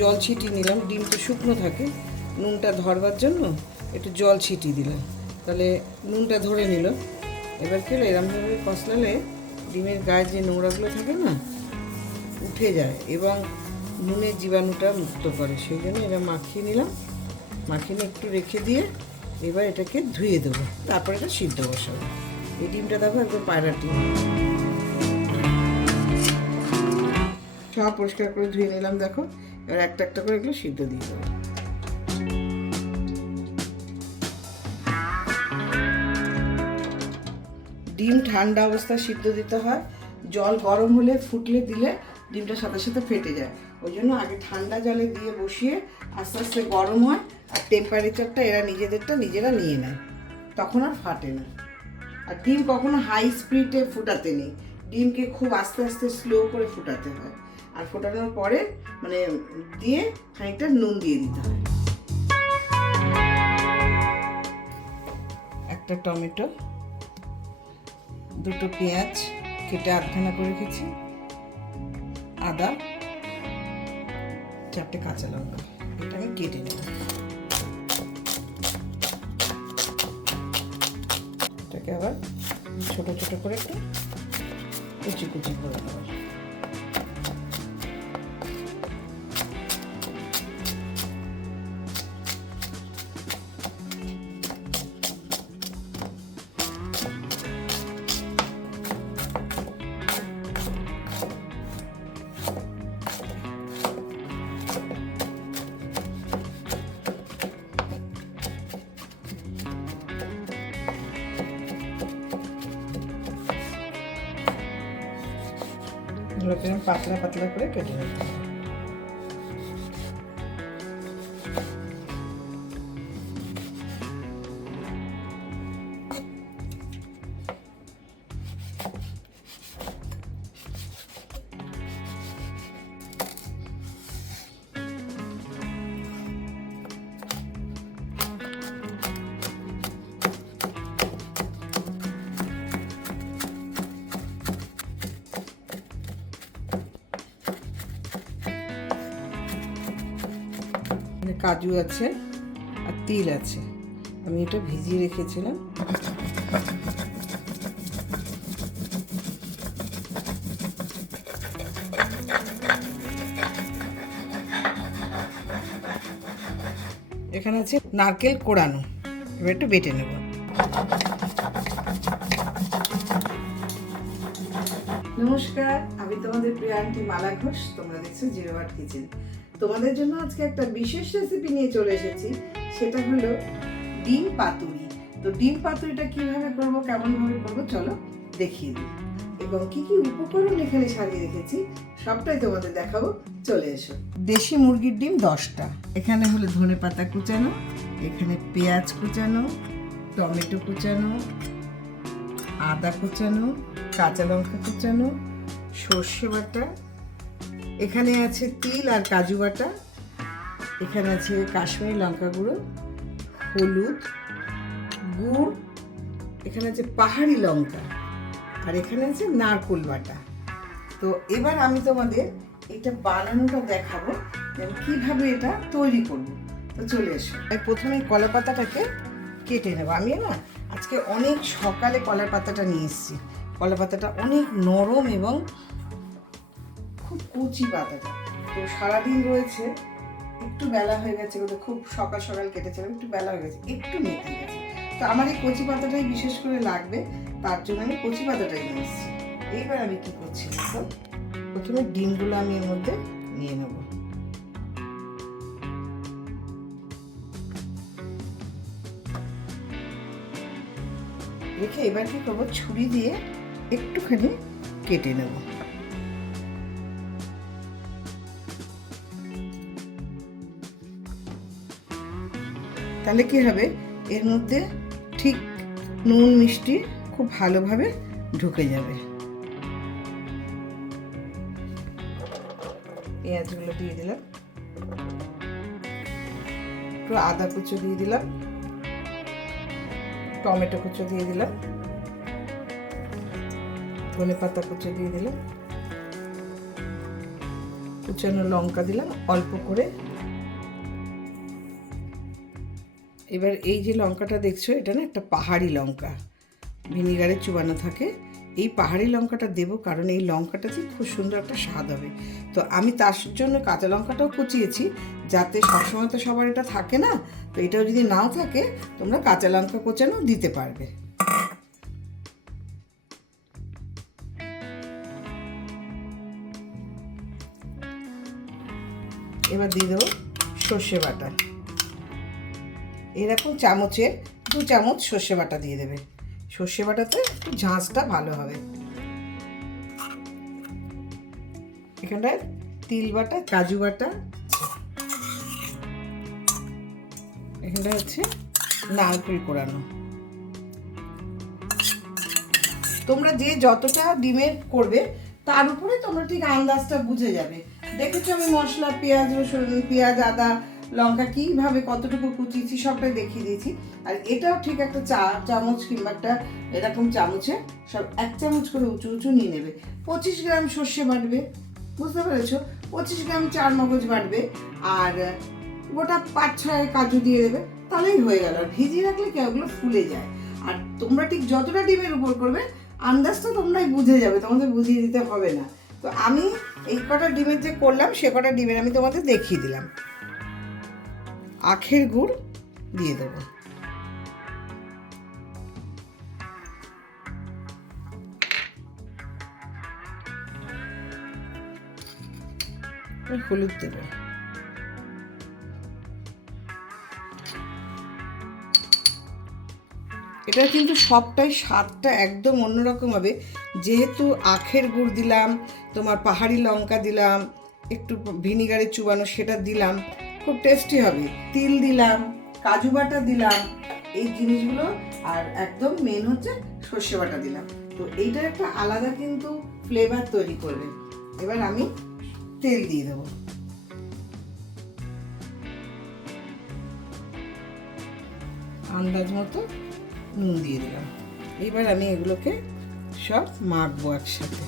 জল ছিটিয়ে নিলাম ডিম তো শুকনো থাকে, নুনটা ধরবার জন্য একটু জল ছিটিয়ে দিলাম। তাহলে নুনটা ধরে নিল। এবার কি হলো, এরমভাবে কষলালে ডিমের গায়ে যে নোংরাগুলো থাকে না, উঠে যায় এবং নুনের জীবাণুটা মুক্ত করে। সেই জন্য এটা মাখিয়ে নিলাম। মাখিয়ে একটু রেখে দিয়ে এবার এটাকে ধুয়ে দেবো। তারপরে এটা সিদ্ধ বসাবো। এই ডিমটা দেখো একদম পায়রা ডিম। সব পরিষ্কার করে ধুয়ে নিলাম, দেখো। এবার একটা একটা করে এগুলো সিদ্ধ দিয়ে দেবো। ডিম ঠান্ডা অবস্থায় সিদ্ধ দিতে হয়। জল গরম হলে ফুটলে দিলে ডিমটা সাথে সাথে ফেটে যায়। ওই জন্য আগে ঠান্ডা জলে দিয়ে বসিয়ে আস্তে আস্তে গরম হয় আর টেম্পারেচারটা এরা নিজেদেরটা নিজেরা নিয়ে নেয়। তখন আর ফাটে না। আর ডিম কখনো হাই স্পিডে ফুটাতে নেই। ডিমকে খুব আস্তে আস্তে স্লো করে ফুটাতে হয়। আর ফোটানোর পরে মানে দিয়ে খানিকটা নুন দিয়ে দিতে হয়। একটা টমেটো, দুটো পেঁয়াজ কেটে আধখানা করে রেখেছি, আদা, চারটে কাঁচা লঙ্কা এটা আমি কেটে নেব। এটাকে আবার ছোট ছোট করে একটু কুচি কুচি করে দেবো এগুলোকে আমি পাতলা পাতলা করে কেটে নিতে হবে। কাজু আছে আর তিল আছে। আমি এটা ভিজিয়ে রেখেছিলাম। এখানে আছে নারকেল কোড়ানো এবার একটু বেটে নেব। নমস্কার, আমি তোমাদের প্রিয় আন্টি মালা ঘোষ তোমরা দেখছ জিরো ওয়াট কিচেন। তোমাদের জন্য আজকে একটা বিশেষ রেসিপি নিয়ে চলে এসেছি। সেটা হলো ডিম পাতুরি। তো ডিম পাতুরিটা কীভাবে করব কেমন ভাবে করব, চলো দেখিয়ে দিই। এবং কি কি উপকরণ এখানে সাজিয়ে রেখেছি, সবটাই তোমাদের দেখাবো। চলে এসো। দেশি মুরগির ডিম দশটা। এখানে হলো ধনে পাতা কুচানো, এখানে পেঁয়াজ কুচানো, টমেটো কুচানো, আদা কুচানো, কাঁচা লঙ্কা কুচানো, সর্ষে বাটা এখানে আছে তিল আর কাজু বাটা। এখানে আছে কাশ্মীরি লঙ্কা গুঁড়ো, হলুদ, গুড়, এখানে আছে পাহাড়ি লঙ্কা, আর এখানে আছে নারকোল বাটা। তো এবার আমি তোমাদের এটা বানানোটা দেখাবো কীভাবে এটা তৈরি করব। তো চলে এসো। আমি প্রথমে কলা পাতাটাকে কেটে নেব। আমি না আজকে অনেক সকালে কলার পাতাটা নিয়ে এসেছি। কলা পাতাটা অনেক নরম এবং কচি পাতাটা তো সারাদিন রয়েছে, একটু বেলা হয়ে গেছে ওটা খুব সকাল সকাল কেটেছিলাম একটু বেলা হয়ে গেছে, একটু মেথে গেছে তো আমার এই কচি পাতাটাই বিশেষ করে লাগবে, তার জন্য আমি কচি পাতাটাই নিয়ে এসেছি। এইবার আমি কি করছি দেখো, প্রথমে ডিমগুলো আমি এর মধ্যে নিয়ে নেব। রেখে এবার কি করব, ছুরি দিয়ে একটুখানি কেটে নেব। তাহলে কি হবে? এর মধ্যে ঠিক নুন, মিষ্টি খুব ভালোভাবে ঢুকে যাবে। পেঁয়াজগুলো দিয়ে দিলাম। একটু আদা কুচো দিয়ে দিলাম। টমেটো কুচো দিয়ে দিলাম। ধনে পাতা কুচো দিয়ে দিলাম। কুচানো লঙ্কা দিলাম। অল্প করে এবার এই যে লঙ্কাটা দেখছ, এটা না একটা পাহাড়ি লঙ্কা। ভিনিগারে চুবানো থাকে। এই পাহাড়ি লঙ্কাটা দেবো কারণ এই লঙ্কাটাতে খুব সুন্দর একটা স্বাদ হবে। তো আমি তার জন্য কাঁচা লঙ্কাটাও কুচিয়েছি, যাতে সবসময় তো সবার এটা থাকে না। তো এটাও যদি নাও থাকে, তোমরা কাঁচা লঙ্কা কোচানো দিতে পারবে। এবার দিয়ে দেবো সর্ষে বাটা। এরকম চামচের দু চামচ সর্ষে বাটা দিয়ে দেবে। সর্ষে বাটাতে একটু ঝাঁঝটা ভালো হবে। এখানটায় তিল বাটা, কাজু বাটা। এখানটা হচ্ছে নারকেল কোড়ানো তোমরা যে যতটা ডিমের করবে, তার উপরে তোমরা ঠিক আন্দাজটা বুঝে যাবে। দেখেছ আমি মশলা, পেঁয়াজ, রসুন, পেঁয়াজ, আদা লঙ্কা কীভাবে, কতটুকু কুচিয়েছি সবটাই দেখিয়ে দিয়েছি। আর এটাও ঠিক একটা চা চামচ কিংবা একটা এরকম চামচে সব এক চামচ করে উঁচু উঁচু নিয়ে নেবে। পঁচিশ গ্রাম সর্ষে বাটবে, বুঝতে পেরেছ? পঁচিশ গ্রাম চার মগজ বাটবে, আর গোটা পাঁচ ছয় কাজু দিয়ে দেবে, তাহলেই হয়ে গেল। আর ভিজিয়ে রাখলে কি ওগুলো ফুলে যায়। আর তোমরা ঠিক যতটা ডিমের উপর করবে আন্দাজটা তোমরাই বুঝে যাবে, তোমাদের বুঝিয়ে দিতে হবে না। তো আমি এই কটা ডিমের যে করলাম, সে কটা ডিমের আমি তোমাদের দেখিয়ে দিলাম। আখের গুড় দিয়ে দেবো। হলুদ দেবো। এটা কিন্তু সবটাই স্বাদটা একদম অন্যরকম হবে। যেহেতু আখের গুড় দিলাম, তোমার পাহাড়ি লঙ্কা দিলাম, একটু ভিনিগারে চুবানো সেটা দিলাম খুব টেস্টি হবে। তিল দিলাম, কাজু বাটা দিলাম, এই জিনিসগুলো, আর একদম মেন হচ্ছে সর্ষে বাটা দিলাম। তো এইটার একটা আলাদা কিন্তু ফ্লেভার তৈরি করবে। এবার আমি তেল দিয়ে দেবো। আন্দাজ মতো নুন দিয়ে দিলাম। এবার আমি এগুলোকে সব মাখবো একসাথে।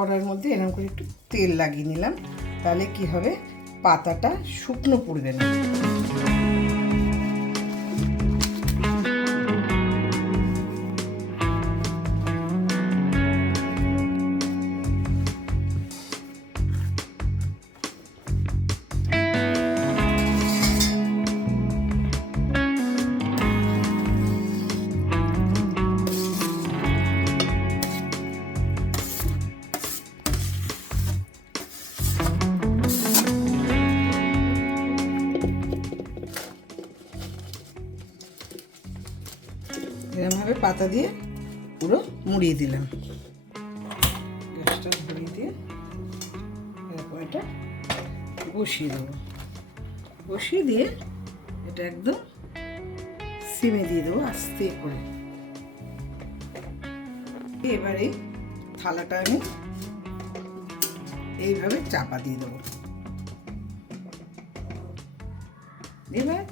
কড়ার মধ্যে এরকম করে একটু তেল লাগিয়ে নিলাম। তাহলে কি হবে? পাতাটা শুকনো পড়বে না। পাতা দিয়ে পুরো মুড়িয়ে দিলাম। গ্যাসটা ধরিয়ে দিয়ে এরকম এটা বসিয়ে দেবো। বসিয়ে দিয়ে এটা একদম সিমে দিয়ে দেবো আস্তে করে। এবারে থালাটা আমি এইভাবে চাপা দিয়ে দেবো। এবার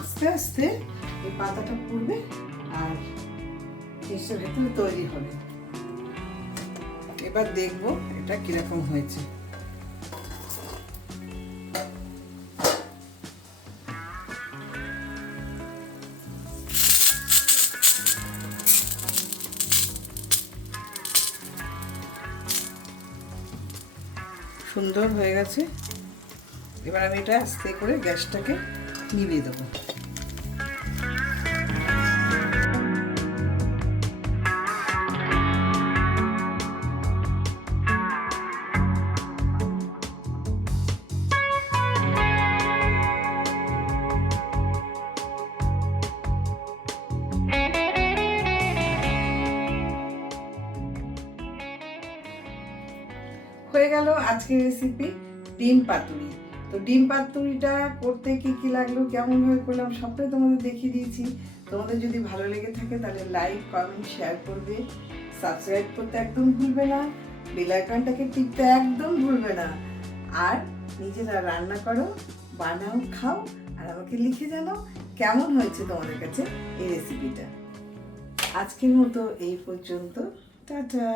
আস্তে আস্তে এই পাতাটা পড়বে আর জিনিসটা ভেতরে তৈরি হবে। এবার দেখব এটা কীরকম হয়েছে। সুন্দর হয়ে গেছে। এবার আমি এটা আস্তে করে গ্যাসটাকে নিভিয়ে দেবো। গেল আজকের রেসিপি ডিম পাতুরি। তো ডিম পাতুরিটা করতে কি কি লাগল, কেমন ভাবে করলাম সবটাই তোমাদের দেখিয়ে দিয়েছি। তোমাদের যদি ভালো লেগে থাকে তাহলে লাইক কমেন্ট শেয়ার করবে। সাবস্ক্রাইব করতে একদম ভুলবে না। বেল আইকনটাকে টিপতে একদম ভুলবে না। আর নিজেরা রান্না করো, বানাও, খাও, আর আমাকে লিখে জানাও কেমন হয়েছে তোমাদের কাছে এই রেসিপিটা আজকের মতো এই পর্যন্ত। টাটা!